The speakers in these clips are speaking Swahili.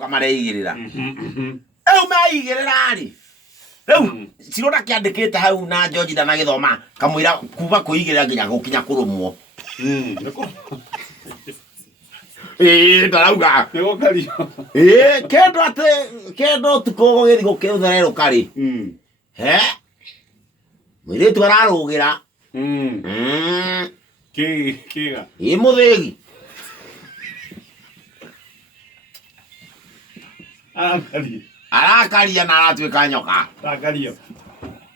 Tukamarigirira. Eu maigirira ri. Rĩu cirona kĩandĩkĩte hau na George ndanagĩthoma kamũira kuuma kũigĩrĩra nginya gũkinya kũrũmwo. Ndarauga. Kendo atĩ kendo ũtukũ gũgĩthiĩ gũkĩũthererũka rĩ. Mũirĩtu ararũgĩra. Kĩga. Mũthĩgi. Arakaria na aratuĩka nyoka.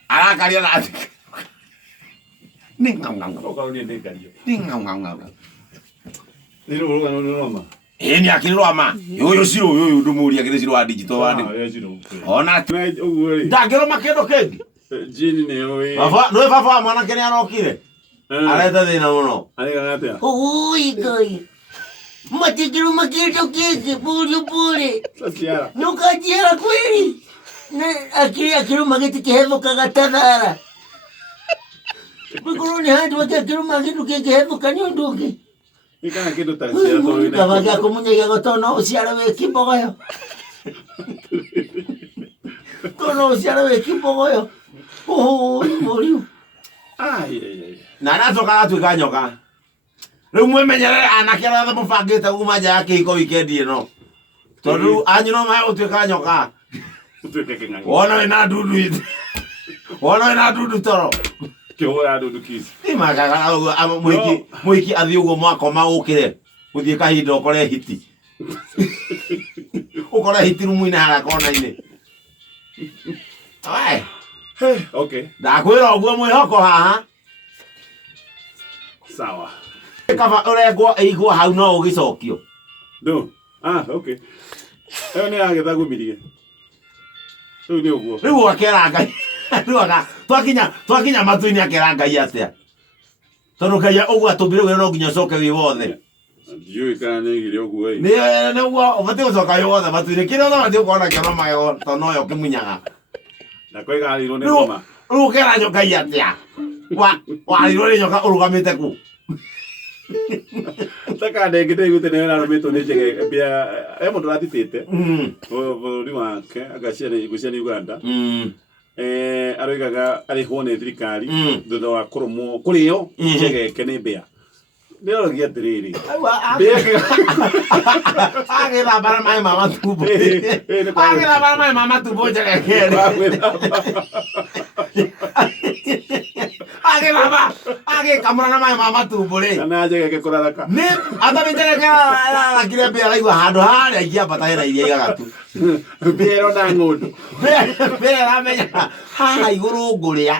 Arakaria na aratuĩka. Ni ngau. Ni ngau. Ni akĩrũama. Ũyũ ciro ũyũ ndũmũria kĩrĩ ciro wa digital wa ndĩ. Ona ndangĩrũma kĩndũ kĩngĩ. Jini nĩ ũĩ. Nĩ baba wa mwanake nĩ arokire. Areta thĩna mũno. Arĩga atĩa? Ui Ngai. Matikĩrũma kĩndũ kĩngĩ bure. Nũkanjiara kweli. Akĩrũma gĩtĩ kĩhethũkaga ta thara. Gũkorwo nĩ handũ akĩrũma kĩndũ kĩngĩhethũka nĩ ũndũ ũngĩ. Ikaga kĩndũ ta ciara tondũ ina. Kaba gĩa kũmunyagia gũtona ũciara wĩ kĩmbogoyo. Tona ũciara wĩ kĩmbogoyo. Mũriũ. Na aracoka aratuĩka nyoka. Rĩu mwĩmenyerere anake arĩa mũbangĩte kuma nja ya kĩhiko wikendi ĩno. Tondũ anyu no mahe gũtuĩka nyoka. Wona wĩna ndundu iti. Wona wĩna ndundu toro. Kĩhũra ndundu kici. Imagaga mũhiki athiĩ ũguo mwakoma ũkĩre. Gũthiĩ kahinda ũkore hiti. Ũkore hiti rumu-inĩ harĩa kona-inĩ. Okay. Ndakwĩra ũguo mwĩhoko haha. Sawa. Kaba ũrengwo ĩigwo hau no ũgĩcokio. No. Okay. Ĩyo nĩ yagĩtha gũmirie. Rĩu nĩ ũguo. Rĩu akera Ngai. Twakinya matu-inĩ akera Ngai atĩa. Tondũ Ngai ũguo atũmbire wĩra no nginya ũcoke wĩ wothe. Ndiũĩ kana nĩ igire ũguo ĩ. Nĩ ũguo ũbatiĩ gũcoka wĩ wothe matu-inĩ. Kĩrĩa ũbatiĩ gũkorwo nakĩo no magego tondũ noyo ũkĩmunyaga. Na kwĩgarĩirwo nĩ ngoma. Rĩu ũkera Ngai atĩa. Warĩirwo nĩ nyoka ũrũgamĩte kũ? Taka ndenge ndĩgũte nĩ ararũmĩtwo nĩ njege mbia mũndũ ratitĩte. Bũrũri wake agacĩra Uganda. Aroigaga arĩhwo nĩ thirikari thutha wa kũrũmwo kũrĩo njegeke nĩ mbĩa. Nĩorogia atĩrĩrĩ. Agĩthambara maĩ ma matumbo. Agĩthambara maĩ ma matumbo njegeke. Agĩkamũra na maĩ ma matumbo rĩ. Kana njegeke kũrathaka. Nĩ atarĩ njegeke ararakire mbĩa araigua handũ harĩa ingĩambata hena iria igagatu. Mbĩa ĩrona ng'ũndũ. Mbĩa ĩramenya haha igũrũ ngũrĩa.